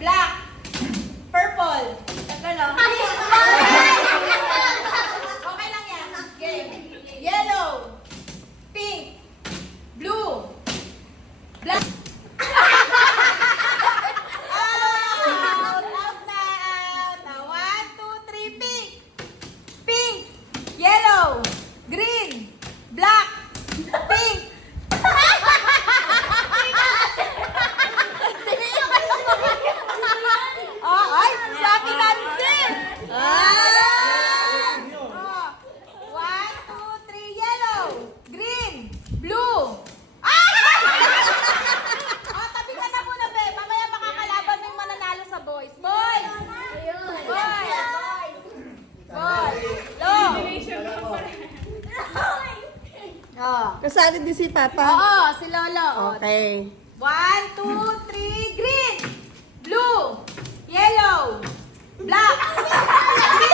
Black. Purple. Tatlo. Okay lang yan. Game. Yellow. Pink. Blue. Black. Out na. Now, 1, 2, 3, pink. Pink. Yellow. Green. Black. Pink. Ay, sa akin Nancy. Oh. 1, 2, 3, yellow. Green. Blue. Oh, tabi ka na muna, be. Mamaya makakalaban mo yung mananalo sa boys. Boys! Boys! Boys! Long! Oh. Kasali din si Papa. Oo, si Lolo. Oh. Okay. 1, 2, 3, green. Blue. Yellow. Black. Pink.